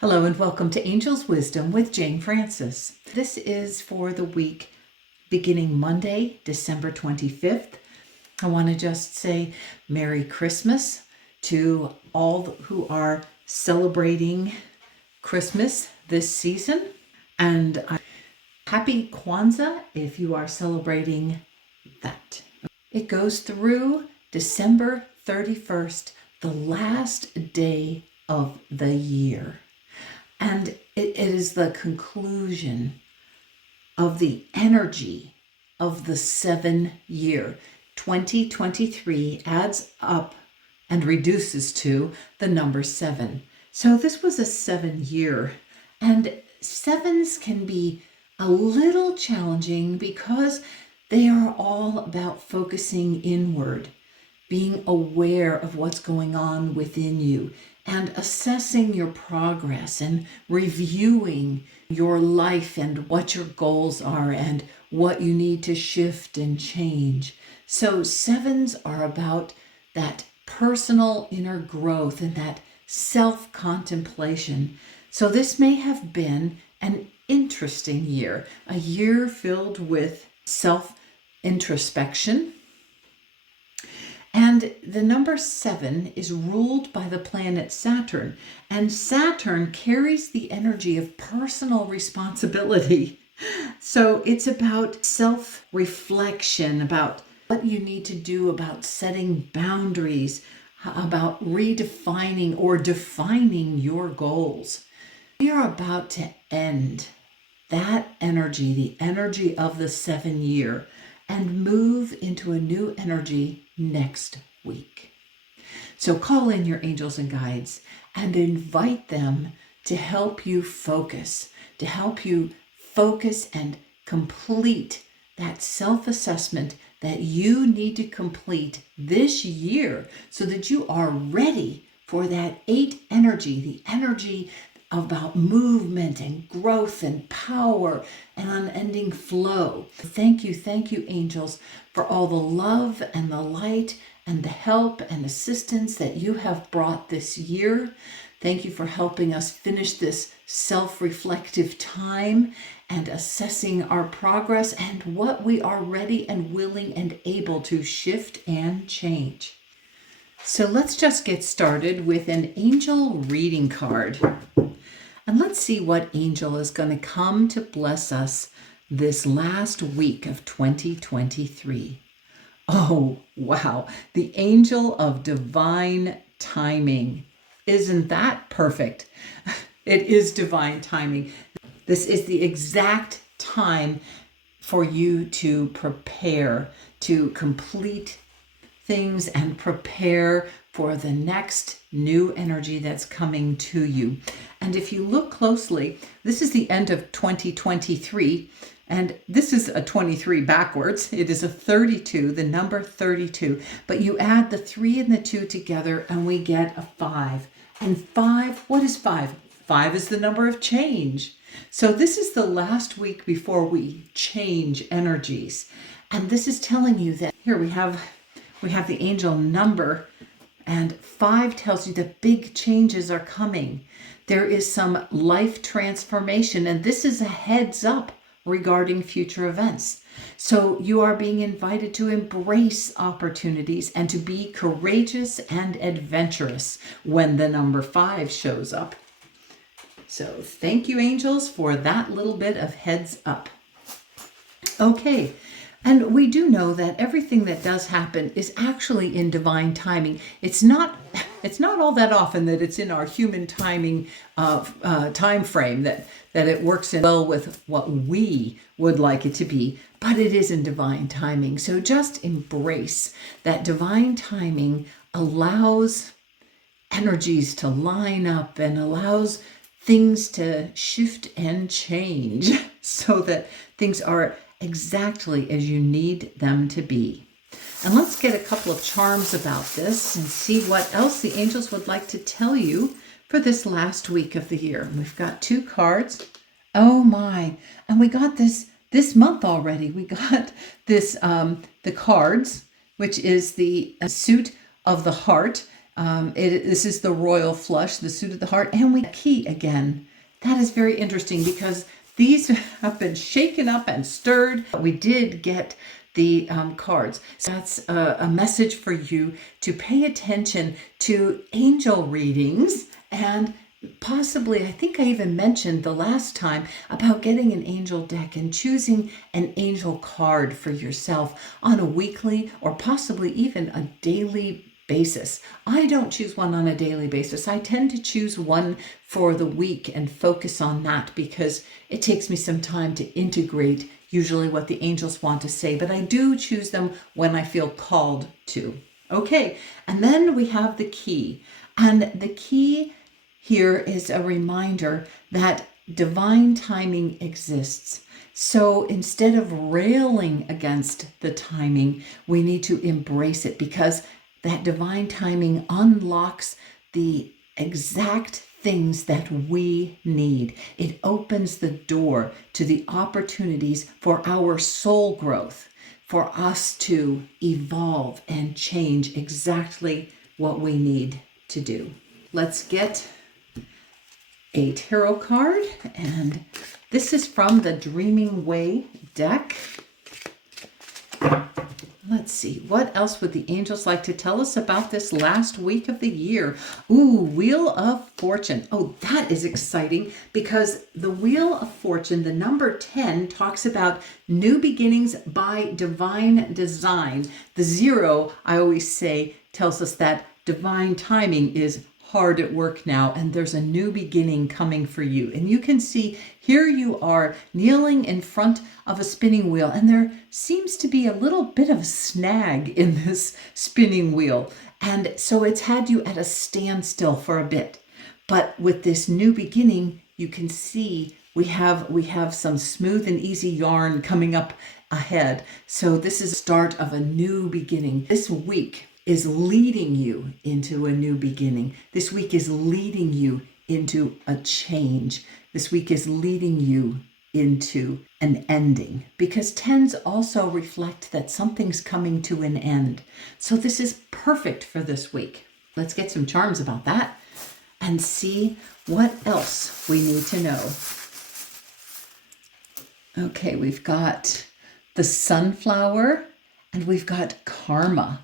Hello and welcome to Angel's Wisdom with Jane Francis. This is for the week beginning Monday, December 25th. I want to just say Merry Christmas to all who are celebrating Christmas this season, and Happy Kwanzaa if you are celebrating that. It goes through December 31st, the last day of the year. And it is the conclusion of the energy of the 7-year. 2023 adds up and reduces to the number 7. So this was a 7-year, and 7s can be a little challenging because they are all about focusing inward, being aware of what's going on within you, and assessing your progress and reviewing your life and what your goals are and what you need to shift and change. So 7s are about that personal inner growth and that self-contemplation. So this may have been an interesting year, a year filled with self-introspection. And the number 7 is ruled by the planet Saturn, and Saturn carries the energy of personal responsibility. So it's about self-reflection, about what you need to do, about setting boundaries, about redefining or defining your goals. We are about to end that energy, the energy of the 7-year, and move into a new energy next week. So call in your angels and guides and invite them to help you focus, and complete that self-assessment that you need to complete this year so that you are ready for that 8 energy, the energy about movement and growth and power and unending flow. Thank you, angels, for all the love and the light and the help and assistance that you have brought this year. Thank you for helping us finish this self-reflective time and assessing our progress and what we are ready and willing and able to shift and change. So let's just get started with an angel reading card. And let's see what angel is going to come to bless us this last week of 2023. Oh, wow. The angel of divine timing. Isn't that perfect? It is divine timing. This is the exact time for you to prepare, to complete things and prepare for the next new energy that's coming to you. And if you look closely, this is the end of 2023, and this is a 23 backwards. It is a 32, the number 32, but you add the 3 and the 2 together and we get a 5. And 5, what is 5? 5 is the number of change. So this is the last week before we change energies. And this is telling you that here we have the angel number, and 5 tells you that big changes are coming. There is some life transformation, and this is a heads up regarding future events. So you are being invited to embrace opportunities and to be courageous and adventurous when the number 5 shows up. So thank you, angels, for that little bit of heads up. Okay. And we do know that everything that does happen is actually in divine timing. It's not all that often that it's in our human timing time frame that it works in well with what we would like it to be, but it is in divine timing. So just embrace that divine timing allows energies to line up and allows things to shift and change so that things are exactly as you need them to be. And let's get a couple of charms about this and see what else the angels would like to tell you for this last week of the year. We've got 2 cards. Oh my. And we got this month already. We got this, the cards, which is the suit of the heart. This is the royal flush, the suit of the heart, and we key again. That is very interesting because these have been shaken up and stirred. We did get the cards. So that's a message for you to pay attention to angel readings, and possibly, I think I even mentioned the last time about getting an angel deck and choosing an angel card for yourself on a weekly or possibly even a daily basis. I don't choose one on a daily basis. I tend to choose one for the week and focus on that because it takes me some time to integrate usually what the angels want to say, but I do choose them when I feel called to. Okay, and then we have the key. And the key here is a reminder that divine timing exists. So instead of railing against the timing, we need to embrace it because that divine timing unlocks the exact things that we need. It opens the door to the opportunities for our soul growth, for us to evolve and change exactly what we need to do. Let's get a tarot card, and this is from the Dreaming Way deck. Let's see, what else would the angels like to tell us about this last week of the year? Ooh, Wheel of Fortune. Oh, that is exciting because the Wheel of Fortune, the number 10, talks about new beginnings by divine design. The 0, I always say, tells us that divine timing is hard at work now, and there's a new beginning coming for you. And you can see here you are kneeling in front of a spinning wheel, and there seems to be a little bit of a snag in this spinning wheel. And so it's had you at a standstill for a bit. But with this new beginning, you can see we have some smooth and easy yarn coming up ahead. So this is the start of a new beginning. This week is leading you into a new beginning. This week is leading you into a change. This week is leading you into an ending, because 10s also reflect that something's coming to an end. So this is perfect for this week. Let's get some charms about that and see what else we need to know. Okay, we've got the sunflower and we've got karma.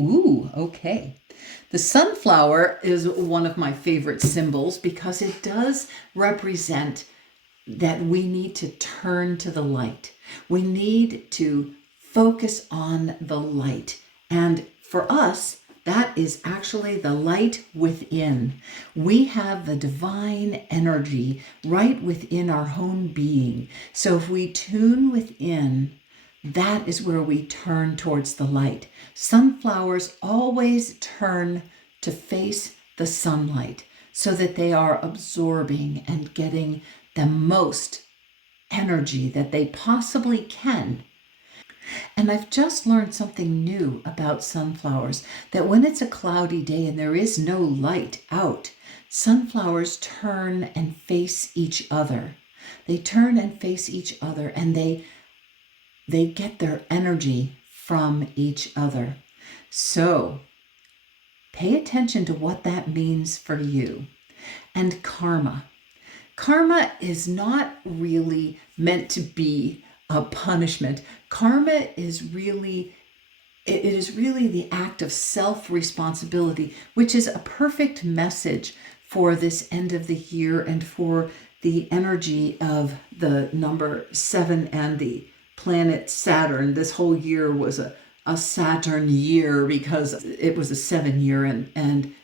Ooh, okay. The sunflower is one of my favorite symbols because it does represent that we need to turn to the light. We need to focus on the light. And for us, that is actually the light within. We have the divine energy right within our own being. So if we tune within, that is where we turn towards the light. Sunflowers always turn to face the sunlight so that they are absorbing and getting the most energy that they possibly can. And I've just learned something new about sunflowers, that when it's a cloudy day and there is no light out, sunflowers turn and face each other. They turn and face each other, and they get their energy from each other. So pay attention to what that means for you. And karma. Karma is not really meant to be a punishment. Karma is really, it is really the act of self-responsibility, which is a perfect message for this end of the year and for the energy of the number 7 and the planet Saturn. This whole year was a Saturn year because it was a 7 year, and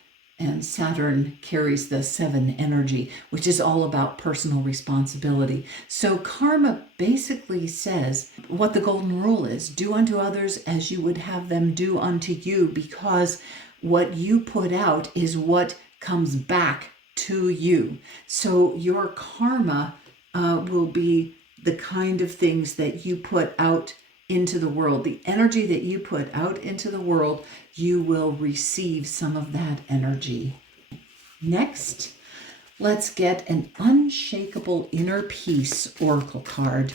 Saturn carries the 7 energy, which is all about personal responsibility. So karma basically says what the golden rule is: do unto others as you would have them do unto you, because what you put out is what comes back to you. So your karma will be the kind of things that you put out into the world. The energy that you put out into the world, you will receive some of that energy. Next, let's get an unshakable inner peace oracle card.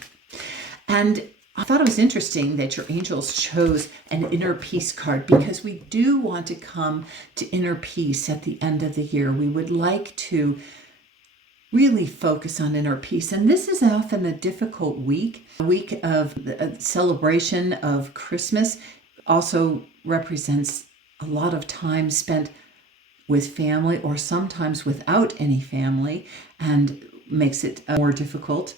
And I thought it was interesting that your angels chose an inner peace card, because we do want to come to inner peace at the end of the year. We would like to really focus on inner peace. And this is often a difficult week. A week of the celebration of Christmas also represents a lot of time spent with family, or sometimes without any family, and makes it more difficult.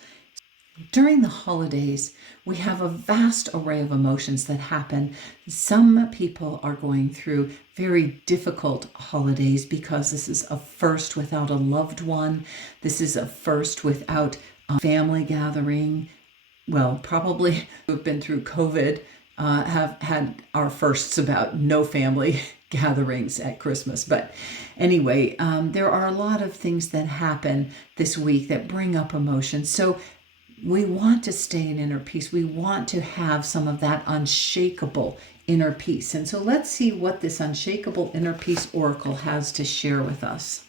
During the holidays, we have a vast array of emotions that happen. Some people are going through very difficult holidays because this is a first without a loved one. This is a first without a family gathering. Well, probably who've been through COVID have had our firsts about no family gatherings at Christmas. But anyway, there are a lot of things that happen this week that bring up emotions. So we want to stay in inner peace. We want to have some of that unshakable inner peace. And so let's see what this unshakable inner peace oracle has to share with us.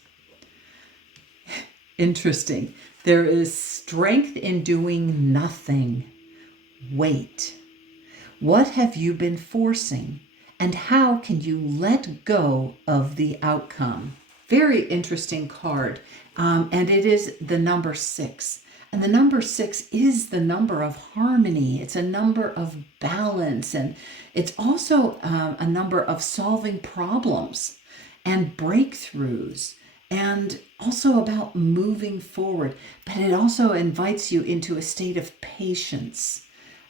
Interesting. There is strength in doing nothing. Wait. What have you been forcing? And how can you let go of the outcome? Very interesting card. And it is the number 6. And the number 6 is the number of harmony. It's a number of balance. And it's also a number of solving problems and breakthroughs, and also about moving forward. But it also invites you into a state of patience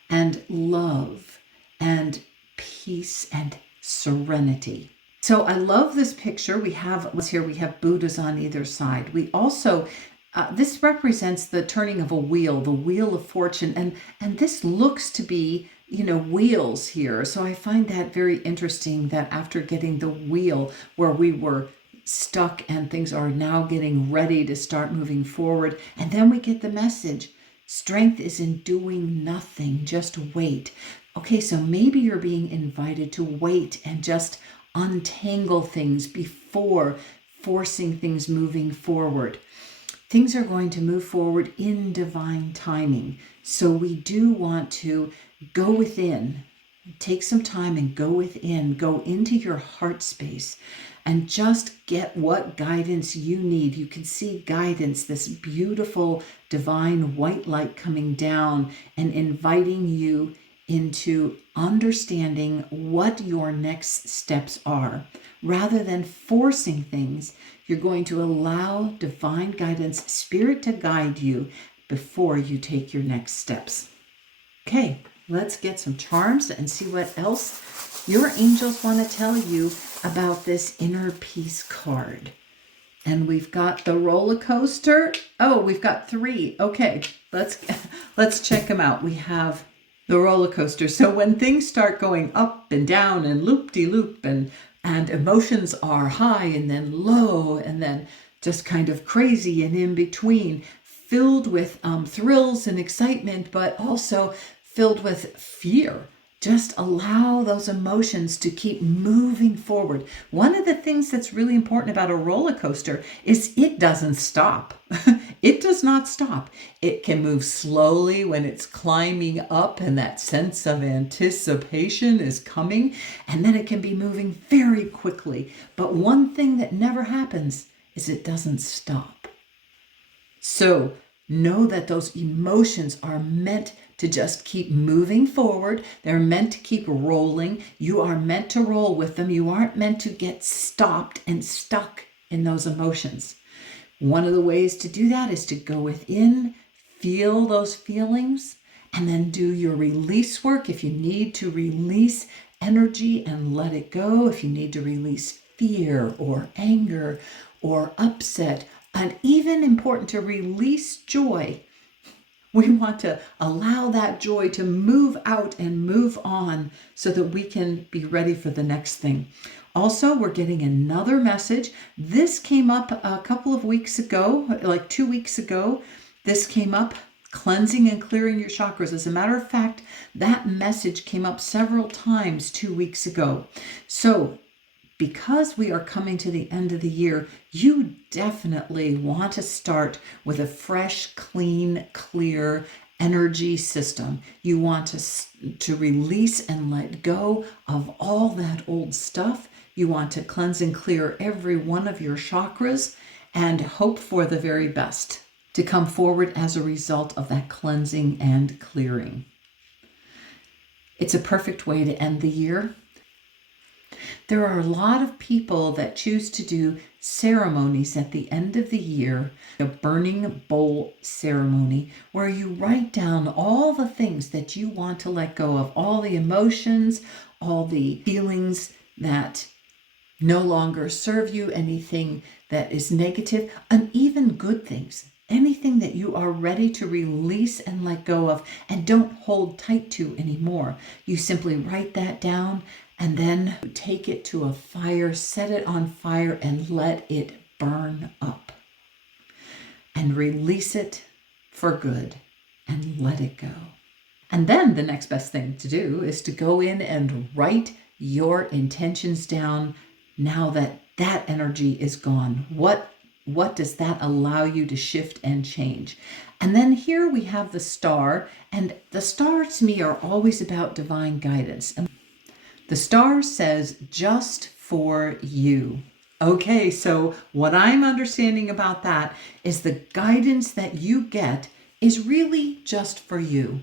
and love and peace and serenity. So I love this picture. We have Buddhas on either side. We also this represents the turning of a wheel, the wheel of fortune, and this looks to be, wheels here. So I find that very interesting, that after getting the wheel where we were stuck and things are now getting ready to start moving forward, and then we get the message, strength is in doing nothing, just wait. Okay, so maybe you're being invited to wait and just untangle things before forcing things moving forward. Things are going to move forward in divine timing. So we do want to go within, take some time and go within, go into your heart space and just get what guidance you need. You can see guidance, this beautiful divine white light coming down and inviting you into understanding what your next steps are. Rather than forcing things, you're going to allow divine guidance, spirit to guide you before you take your next steps. Okay, let's get some charms and see what else your angels want to tell you about this inner peace card. And we've got the roller coaster. Oh, we've got 3. Okay, let's check them out. We have the roller coaster. So when things start going up and down and loop-de-loop and emotions are high and then low and then just kind of crazy and in between, filled with thrills and excitement, but also filled with fear. Just allow those emotions to keep moving forward. One of the things that's really important about a roller coaster is it doesn't stop. It does not stop. It can move slowly when it's climbing up and that sense of anticipation is coming, and then it can be moving very quickly. But one thing that never happens is it doesn't stop. So know that those emotions are meant to just keep moving forward. They're meant to keep rolling. You are meant to roll with them. You aren't meant to get stopped and stuck in those emotions. One of the ways to do that is to go within, feel those feelings, and then do your release work. If you need to release energy and let it go, if you need to release fear or anger or upset, and even important to release joy, we want to allow that joy to move out and move on so that we can be ready for the next thing. Also, we're getting another message. This came up a couple of weeks ago, like 2 weeks ago. This came up, cleansing and clearing your chakras. As a matter of fact, that message came up several times 2 weeks ago. So because we are coming to the end of the year, you definitely want to start with a fresh, clean, clear, energy system. You want to release and let go of all that old stuff. You want to cleanse and clear every one of your chakras and hope for the very best to come forward as a result of that cleansing and clearing. It's a perfect way to end the year. There are a lot of people that choose to do ceremonies at the end of the year, a burning bowl ceremony, where you write down all the things that you want to let go of, all the emotions, all the feelings that no longer serve you, anything that is negative, and even good things. Anything that you are ready to release and let go of and don't hold tight to anymore. You simply write that down and then take it to a fire, set it on fire, and let it burn up. And release it for good and let it go. And then the next best thing to do is to go in and write your intentions down now that that energy is gone. What does that allow you to shift and change? And then here we have the star, and the stars to me are always about divine guidance. And the star says, just for you. Okay, so what I'm understanding about that is the guidance that you get is really just for you.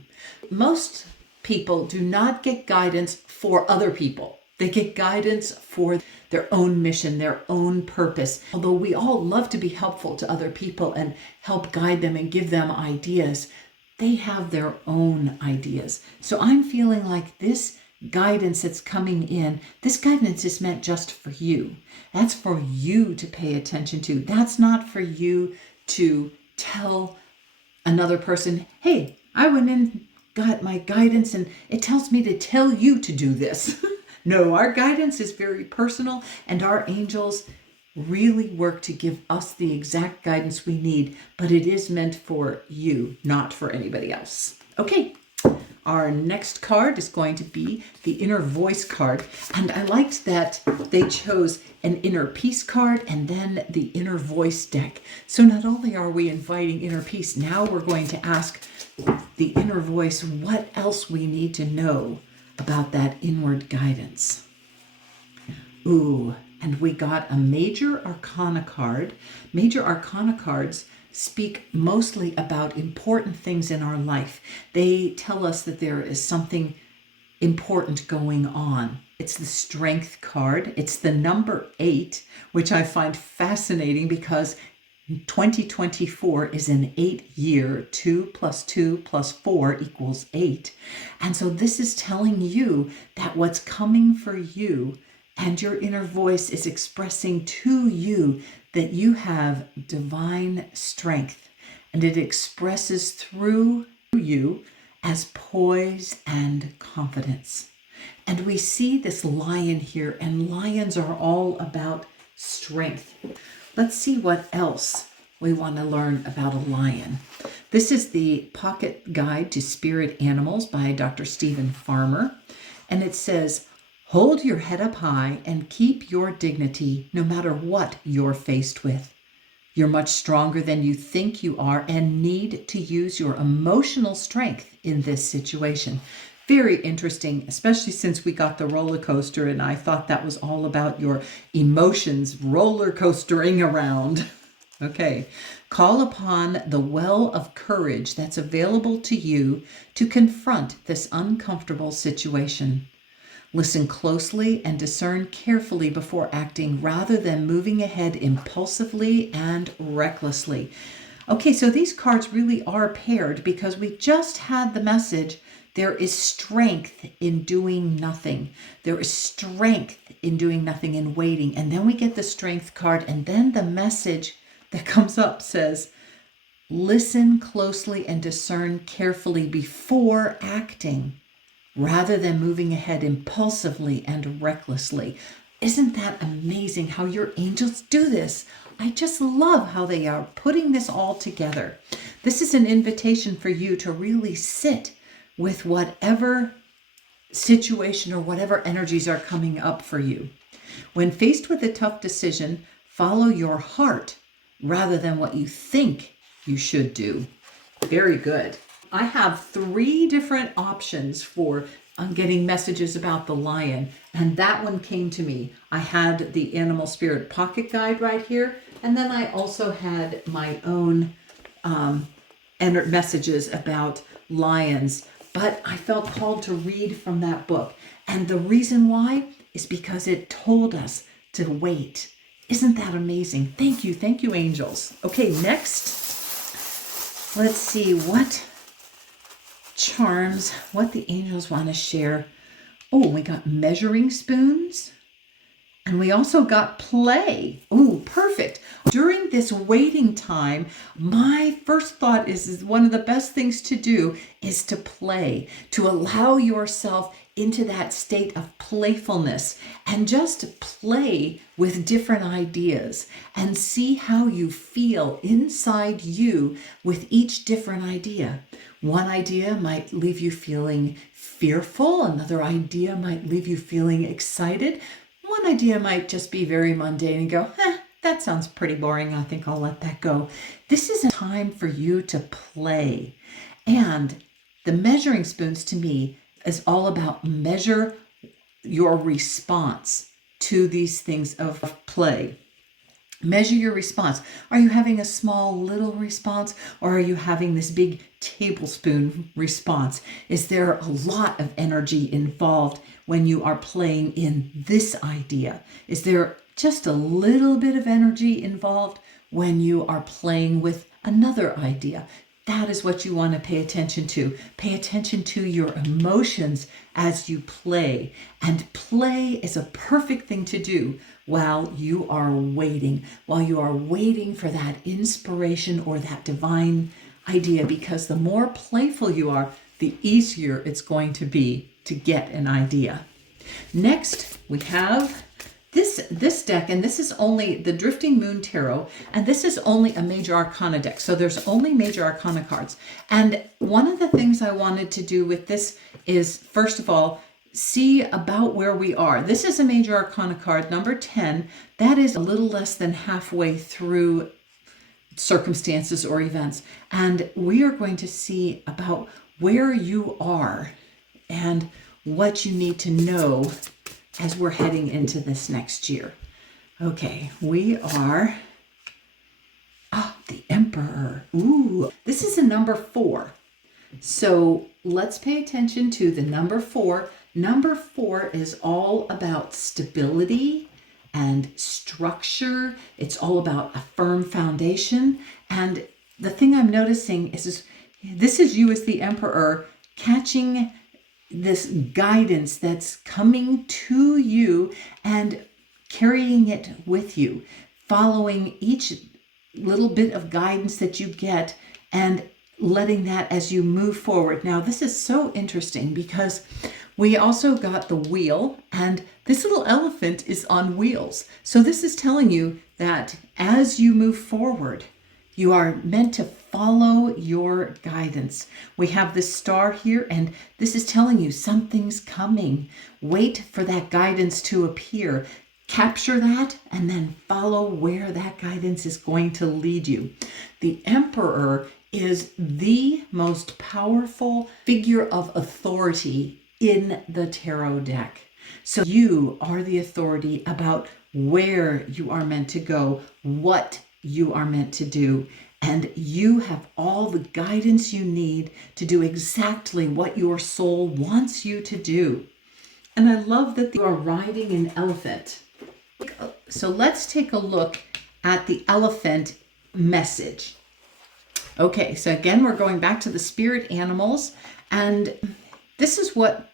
Most people do not get guidance for other people. They get guidance for their own mission, their own purpose. Although we all love to be helpful to other people and help guide them and give them ideas, they have their own ideas. So I'm feeling like this guidance that's coming in, this guidance is meant just for you. That's for you to pay attention to. That's not for you to tell another person, hey, I went in, got my guidance, and it tells me to tell you to do this. No, our guidance is very personal, and our angels really work to give us the exact guidance we need, but it is meant for you, not for anybody else. Okay, our next card is going to be the inner voice card, and I liked that they chose an inner peace card and then the inner voice deck. So not only are we inviting inner peace, now we're going to ask the inner voice what else we need to know about that inward guidance. Ooh, and we got a major arcana card. Major arcana cards speak mostly about important things in our life. They tell us that there is something important going on. It's the strength card. It's the number 8, which I find fascinating because 2024 is an 8-year. 2 + 2 + 4 = 8. And so this is telling you that what's coming for you and your inner voice is expressing to you that you have divine strength, and it expresses through you as poise and confidence. And we see this lion here, and lions are all about strength. Let's see what else we want to learn about a lion. This is the Pocket Guide to Spirit Animals by Dr. Stephen Farmer, and it says, hold your head up high and keep your dignity no matter what you're faced with. You're much stronger than you think you are and need to use your emotional strength in this situation. Very interesting, especially since we got the roller coaster and I thought that was all about your emotions roller coastering around. Okay, call upon the well of courage that's available to you to confront this uncomfortable situation. Listen closely and discern carefully before acting rather than moving ahead impulsively and recklessly. Okay, so these cards really are paired because we just had the message, there is strength in doing nothing. There is strength in doing nothing and waiting. And then we get the strength card, and then the message that comes up says, listen closely and discern carefully before acting, rather than moving ahead impulsively and recklessly. Isn't that amazing how your angels do this? I just love how they are putting this all together. This is an invitation for you to really sit with whatever situation or whatever energies are coming up for you. When faced with a tough decision, follow your heart rather than what you think you should do. Very good. I have 3 different options for getting messages about the lion, and that one came to me. I had the Animal Spirit Pocket Guide right here, and then I also had my own messages about lions, but I felt called to read from that book. And the reason why is because it told us to wait. Isn't that amazing? Thank you, angels. Okay, next, let's see what charms, what the angels want to share. Oh, we got measuring spoons. And we also got play. Oh, perfect. During this waiting time, my first thought is one of the best things to do is to play, to allow yourself into that state of playfulness and just play with different ideas and see how you feel inside you with each different idea. One idea might leave you feeling fearful. Another idea might leave you feeling excited. One idea might just be very mundane and go, that sounds pretty boring. I think I'll let that go. This is a time for you to play. And the measuring spoons to me is all about measure your response to these things of play. Measure your response. Are you having a small little response, or are you having this big tablespoon response? Is there a lot of energy involved when you are playing in this idea? Is there just a little bit of energy involved when you are playing with another idea? That is what you want to pay attention to. Pay attention to your emotions as you play. And play is a perfect thing to do while you are waiting for that inspiration or that divine idea, because the more playful you are, the easier it's going to be to get an idea. Next, we have this deck, and this is only the Drifting Moon Tarot, and this is only a Major Arcana deck, so there's only Major Arcana cards. And one of the things I wanted to do with this is, first of all, see about where we are. This is a Major Arcana card, number 10. That is a little less than halfway through circumstances or events. And we are going to see about where you are and what you need to know as we're heading into this next year. Okay, we are, the Emperor. Ooh, this is a number 4. So let's pay attention to the number 4. Number 4 is all about stability and structure. It's all about a firm foundation. And the thing I'm noticing is this is you as the Emperor catching this guidance that's coming to you and carrying it with you, following each little bit of guidance that you get and letting that as you move forward. Now, this is so interesting because we also got the wheel, and this little elephant is on wheels. So this is telling you that as you move forward, you are meant to follow your guidance. We have this star here, and this is telling you something's coming. Wait for that guidance to appear. Capture that and then follow where that guidance is going to lead you. The Emperor is the most powerful figure of authority in the tarot deck. So you are the authority about where you are meant to go, what you are meant to do, and you have all the guidance you need to do exactly what your soul wants you to do. And I love that you are riding an elephant. So let's take a look at the elephant message. Okay, so again, we're going back to the spirit animals, and this is what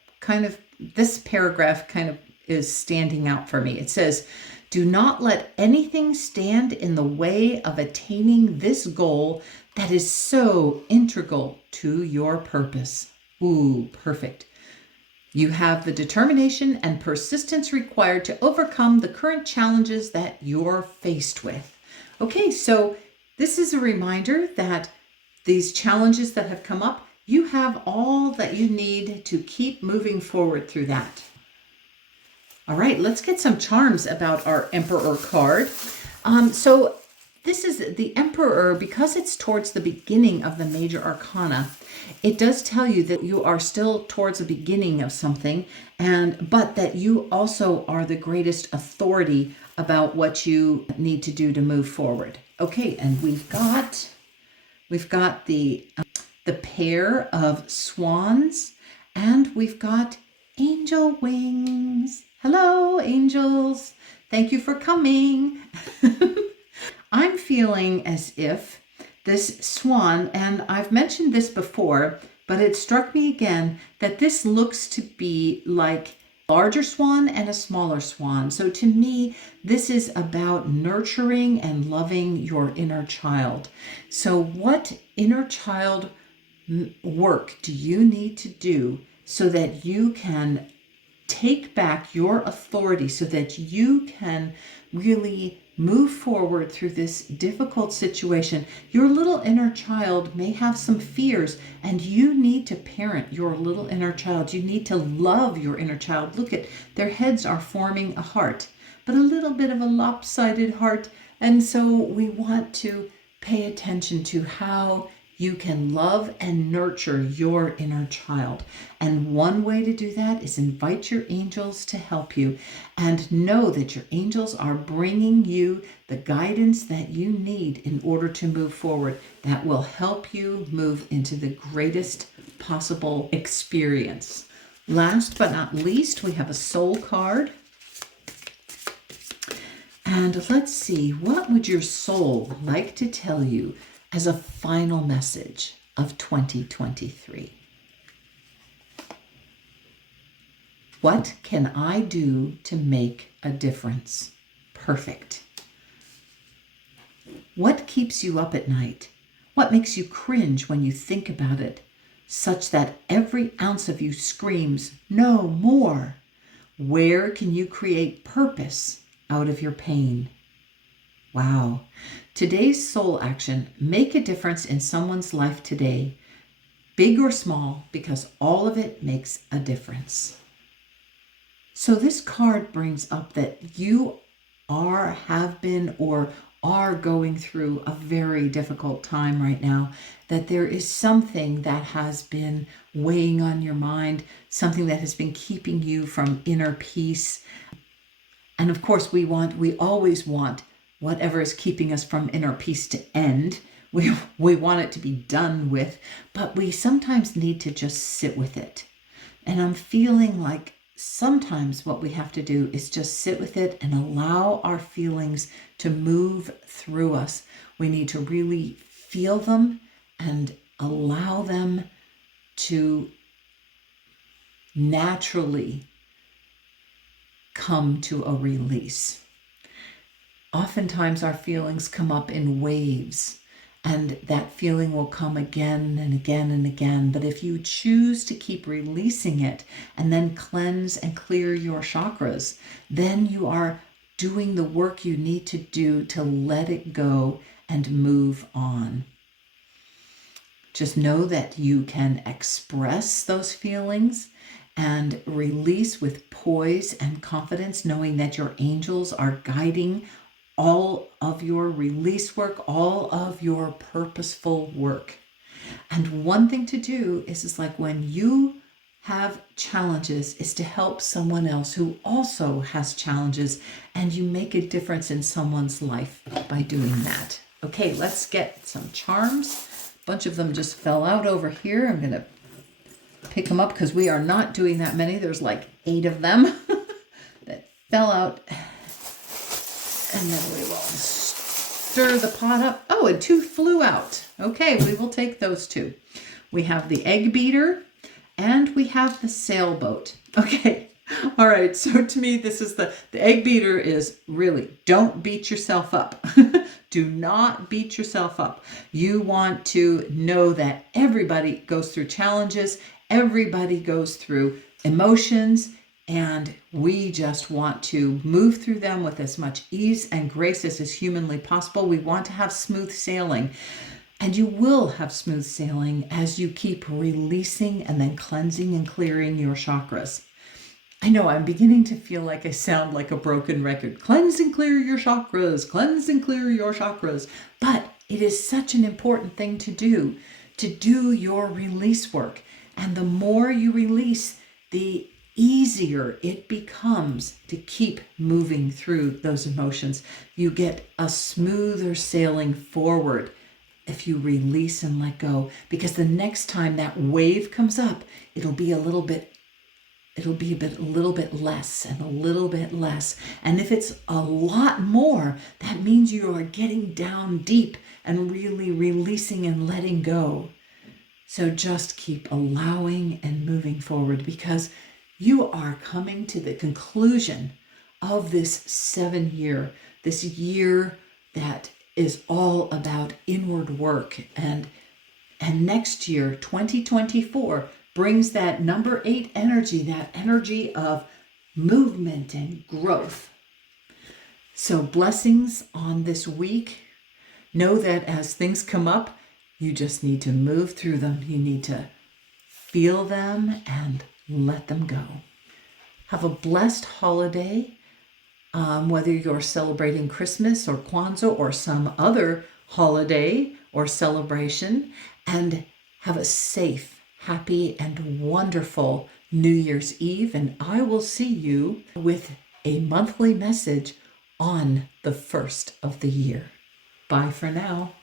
this paragraph kind of is standing out for me. It says, do not let anything stand in the way of attaining this goal that is so integral to your purpose. Ooh, perfect. You have the determination and persistence required to overcome the current challenges that you're faced with. Okay, so this is a reminder that these challenges that have come up, you have all that you need to keep moving forward through that. All right, let's get some charms about our Emperor card. So this is the Emperor, because it's towards the beginning of the major arcana. It does tell you that you are still towards the beginning of something, but that you also are the greatest authority about what you need to do to move forward. Okay, and we've got the pair of swans, and we've got angel wings. Hello, angels. Thank you for coming. I'm feeling as if this swan, and I've mentioned this before, but it struck me again that this looks to be like a larger swan and a smaller swan. So to me, this is about nurturing and loving your inner child. So what inner child work do you need to do so that you can take back your authority, so that you can really move forward through this difficult situation? Your little inner child may have some fears, and you need to parent your little inner child. You need to love your inner child. Look at their heads are forming a heart, but a little bit of a lopsided heart. And so we want to pay attention to how you can love and nurture your inner child. And one way to do that is invite your angels to help you, and know that your angels are bringing you the guidance that you need in order to move forward, that will help you move into the greatest possible experience. Last but not least, we have a soul card. And let's see, what would your soul like to tell you as a final message of 2023? What can I do to make a difference? Perfect. What keeps you up at night? What makes you cringe when you think about it, such that every ounce of you screams, no more? Where can you create purpose out of your pain? Wow. Today's soul action: make a difference in someone's life today, big or small, because all of it makes a difference. So this card brings up that you have been, or are going through a very difficult time right now, that there is something that has been weighing on your mind, something that has been keeping you from inner peace. And of course, we always want whatever is keeping us from inner peace to end. We want it to be done with, but we sometimes need to just sit with it. And I'm feeling like sometimes what we have to do is just sit with it and allow our feelings to move through us. We need to really feel them and allow them to naturally come to a release. Oftentimes our feelings come up in waves, and that feeling will come again and again and again. But if you choose to keep releasing it and then cleanse and clear your chakras, then you are doing the work you need to do to let it go and move on. Just know that you can express those feelings and release with poise and confidence, knowing that your angels are guiding all of your release work, all of your purposeful work. And one thing to do is like when you have challenges, is to help someone else who also has challenges, and you make a difference in someone's life by doing that. Okay, let's get some charms. A bunch of them just fell out over here. I'm going to pick them up because we are not doing that many. There's like 8 of them that fell out. And then we will stir the pot up. Oh, and 2 flew out. Okay, we will take those 2. We have the egg beater and we have the sailboat. Okay, all right. So to me, this is the egg beater is really, don't beat yourself up. Do not beat yourself up. You want to know that everybody goes through challenges. Everybody goes through emotions. And we just want to move through them with as much ease and grace as is humanly possible. We want to have smooth sailing. And you will have smooth sailing as you keep releasing and then cleansing and clearing your chakras. I know I'm beginning to feel like I sound like a broken record. Cleanse and clear your chakras, cleanse and clear your chakras. But it is such an important thing to do your release work. And the more you release, the easier it becomes to keep moving through those emotions. You get a smoother sailing forward if you release and let go, because the next time that wave comes up, it'll be a little bit less and a little bit less. And if it's a lot more, that means you are getting down deep and really releasing and letting go. So just keep allowing and moving forward, because you are coming to the conclusion of this 7-year, this year that is all about inward work. And next year, 2024, brings that number 8 energy, that energy of movement and growth. So blessings on this week. Know that as things come up, you just need to move through them. You need to feel them and let them go. Have a blessed holiday, whether you're celebrating Christmas or Kwanzaa or some other holiday or celebration, and have a safe, happy, and wonderful New Year's Eve. And I will see you with a monthly message on the 1st of the year. Bye for now.